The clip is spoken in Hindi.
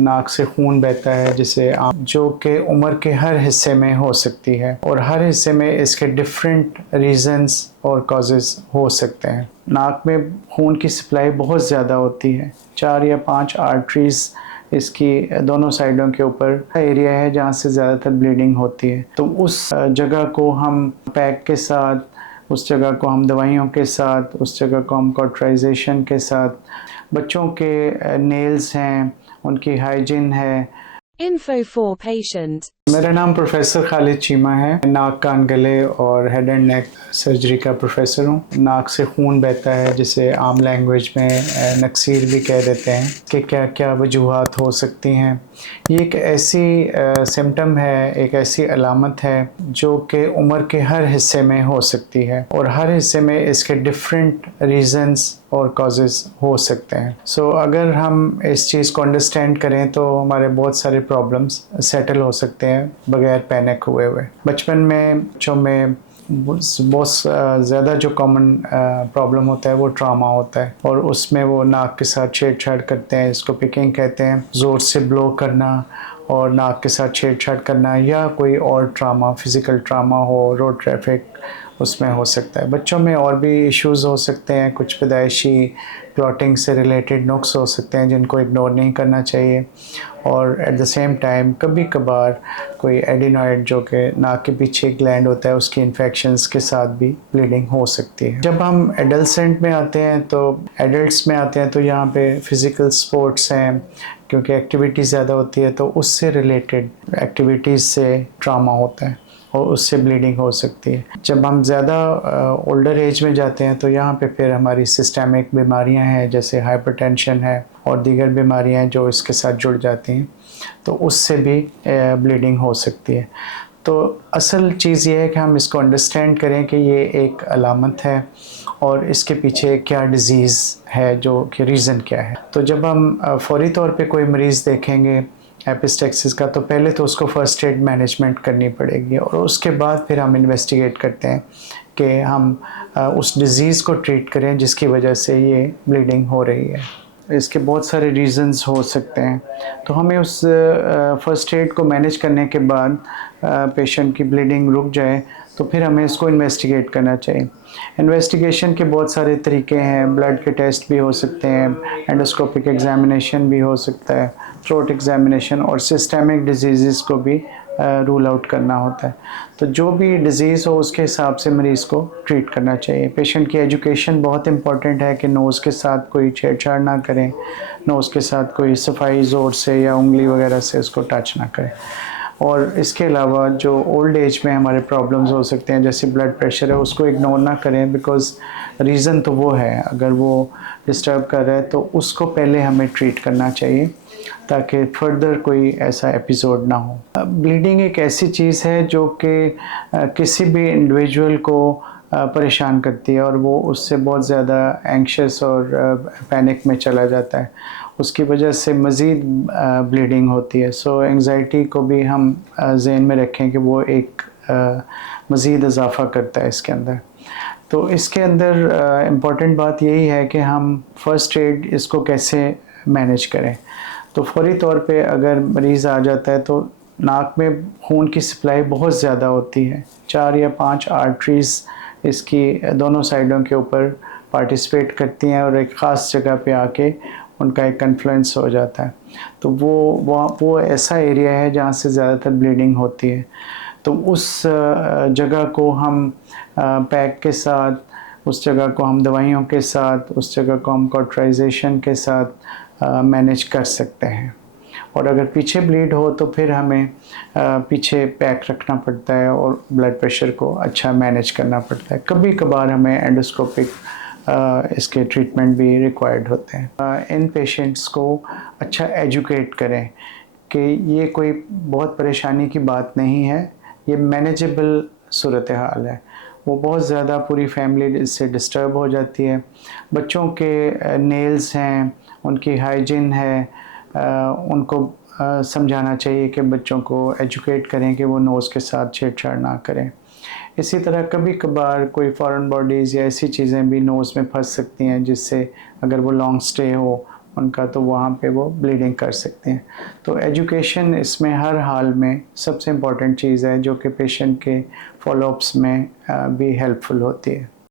नाक से खून बहता है जिसे जो कि उम्र के हर हिस्से में हो सकती है और हर हिस्से में इसके डिफरेंट रीजंस और कॉजेज़ हो सकते हैं। नाक में खून की सप्लाई बहुत ज़्यादा होती है, 4 या 5 आर्टरीज़ इसकी दोनों साइडों के ऊपर एरिया है जहाँ से ज़्यादातर ब्लीडिंग होती है। तो उस जगह को हम पैक के साथ, उस जगह को हम दवाइयों के साथ, उस जगह को हम कॉटराइजेशन के साथ, बच्चों के नेल्स हैं, उनकी हाइजीन है। Info for patient. मेरा नाम प्रोफेसर खालिद चीमा है। नाक कान गले और हेड एंड नेक सर्जरी का प्रोफेसर हूँ। नाक से खून बहता है जिसे आम लैंग्वेज में नक्सीर भी कह देते हैं कि क्या क्या वजूहात हो सकती हैं। ये एक ऐसी सिम्टम है, एक ऐसी अलामत है जो कि उम्र के हर हिस्से में हो सकती है और हर हिस्से में इसके डिफरेंट रीजंस और कॉजेज़ हो सकते हैं। अगर हम इस चीज़ को अंडरस्टैंड करें तो हमारे बहुत सारे प्रॉब्लम्स सेटल हो सकते हैं बगैर पैनिक हुए हुए। बचपन में बच्चों में बहुत ज़्यादा जो कॉमन प्रॉब्लम होता है वो ट्रॉमा होता है और उसमें वो नाक के साथ छेड़छाड़ करते हैं, इसको पिकिंग कहते हैं। ज़ोर से ब्लो करना और नाक के साथ छेड़छाड़ करना या कोई और ट्रॉमा, फिज़िकल ट्रॉमा हो, रोड ट्रैफिक, उसमें हो सकता है। बच्चों में और भी इश्यूज़ हो सकते हैं, कुछ पैदाइशी क्लॉटिंग से रिलेटेड नुक्स हो सकते हैं जिनको इग्नोर नहीं करना चाहिए और एट द सेम टाइम कभी कभार कोई एडिनॉइड जो कि नाक के पीछे ग्लैंड होता है उसकी इन्फेक्शंस के साथ भी ब्लीडिंग हो सकती है। जब हम एडल्सेंट में आते हैं तो एडल्ट्स में आते हैं तो यहाँ पे फिज़िकल स्पोर्ट्स हैं, क्योंकि एक्टिविटी ज़्यादा होती है तो उससे रिलेटेड एक्टिविटीज़ से ट्रॉमा होता है और उससे ब्लीडिंग हो सकती है। जब हम ज़्यादा ओल्डर एज में जाते हैं तो यहाँ पे फिर हमारी सिस्टमिक बीमारियाँ हैं जैसे हाइपरटेंशन है और दीगर बीमारियाँ जो इसके साथ जुड़ जाती हैं तो उससे भी ब्लीडिंग हो सकती है। तो असल चीज़ ये है कि हम इसको अंडरस्टैंड करें कि ये एक अलामत है और इसके पीछे क्या डिज़ीज़ है, जो कि रीज़न क्या है। तो जब हम फौरी तौर पे कोई मरीज़ देखेंगे एपिस्टेक्सिस का तो पहले तो उसको फ़र्स्ट एड मैनेजमेंट करनी पड़ेगी और उसके बाद फिर हम इन्वेस्टिगेट करते हैं कि हम उस डिज़ीज़ को ट्रीट करें जिसकी वजह से ये ब्लीडिंग हो रही है। इसके बहुत सारे रीज़न्स हो सकते हैं, तो हमें उस फ़र्स्ट एड को मैनेज करने के बाद पेशेंट की ब्लीडिंग रुक जाए तो फिर हमें इसको इन्वेस्टिगेट करना चाहिए। इन्वेस्टिगेशन के बहुत सारे तरीके हैं, ब्लड के टेस्ट भी हो सकते हैं, एंडोस्कोपिक एग्जामिनेशन भी हो सकता है, थ्रोट एग्जामिनेशन और सिस्टमिक डिजीज़ को भी रूल आउट करना होता है। तो जो भी डिज़ीज़ हो उसके हिसाब से मरीज़ को ट्रीट करना चाहिए। पेशेंट की एजुकेशन बहुत इंपॉर्टेंट है कि नोज़ के साथ कोई छेड़छाड़ ना करें, नोज़ के साथ कोई सफाई ज़ोर से या उंगली वगैरह से उसको टच ना करें। और इसके अलावा जो ओल्ड एज में हमारे प्रॉब्लम्स हो सकते हैं जैसे ब्लड प्रेशर है उसको इग्नोर ना करें, बिकॉज़ रीज़न तो वो है, अगर वो डिस्टर्ब कर रहा है तो उसको पहले हमें ट्रीट करना चाहिए ताकि फर्दर कोई ऐसा एपिसोड ना हो। ब्लीडिंग एक ऐसी चीज़ है जो कि किसी भी इंडिविजुअल को परेशान करती है और वो उससे बहुत ज़्यादा एंग्शियस और पैनिक में चला जाता है, उसकी वजह से मज़ीद ब्लीडिंग होती है। एंग्ज़ाइटी को भी हम ज़हन में रखें कि वो एक मज़ीद इजाफ़ा करता है इसके अंदर। तो इसके अंदर इम्पॉर्टेंट बात यही है कि हम फ़र्स्ट एड इसको कैसे मैनेज करें। तो फौरी तौर पे अगर मरीज़ आ जाता है तो नाक में खून की सप्लाई बहुत ज़्यादा होती है, 4 या 5 आर्टरीज़ इसकी दोनों साइडों के ऊपर पार्टिसिपेट करती हैं और एक ख़ास जगह पे आके उनका एक कन्फ्लुएंस हो जाता है। तो वो ऐसा एरिया है जहाँ से ज़्यादातर ब्लीडिंग होती है। तो उस जगह को हम पैक के साथ, उस जगह को हम दवाइयों के साथ, उस जगह को हम कॉटराइजेशन के साथ मैनेज कर सकते हैं। और अगर पीछे ब्लीड हो तो फिर हमें पीछे पैक रखना पड़ता है और ब्लड प्रेशर को अच्छा मैनेज करना पड़ता है। कभी कभार हमें एंडोस्कोपिक इसके ट्रीटमेंट भी रिक्वायर्ड होते हैं। इन पेशेंट्स को अच्छा एजुकेट करें कि ये कोई बहुत परेशानी की बात नहीं है, ये मैनेजेबल सूरत हाल है। वो बहुत ज़्यादा पूरी फैमिली इससे डिस्टर्ब हो जाती है। बच्चों के नेल्स हैं, उनकी हाइजीन है, उनको समझाना चाहिए कि बच्चों को एजुकेट करें कि वो नोज़ के साथ छेड़छाड़ ना करें। इसी तरह कभी कभार कोई फॉरेन बॉडीज़ या ऐसी चीज़ें भी नोज़ में फंस सकती हैं जिससे अगर वो लॉन्ग स्टे हो उनका, तो वहाँ पे वो ब्लीडिंग कर सकते हैं। तो एजुकेशन इसमें हर हाल में सबसे इम्पॉर्टेंट चीज़ है, जो कि पेशेंट के फॉलोअप्स में भी हेल्पफुल होती है।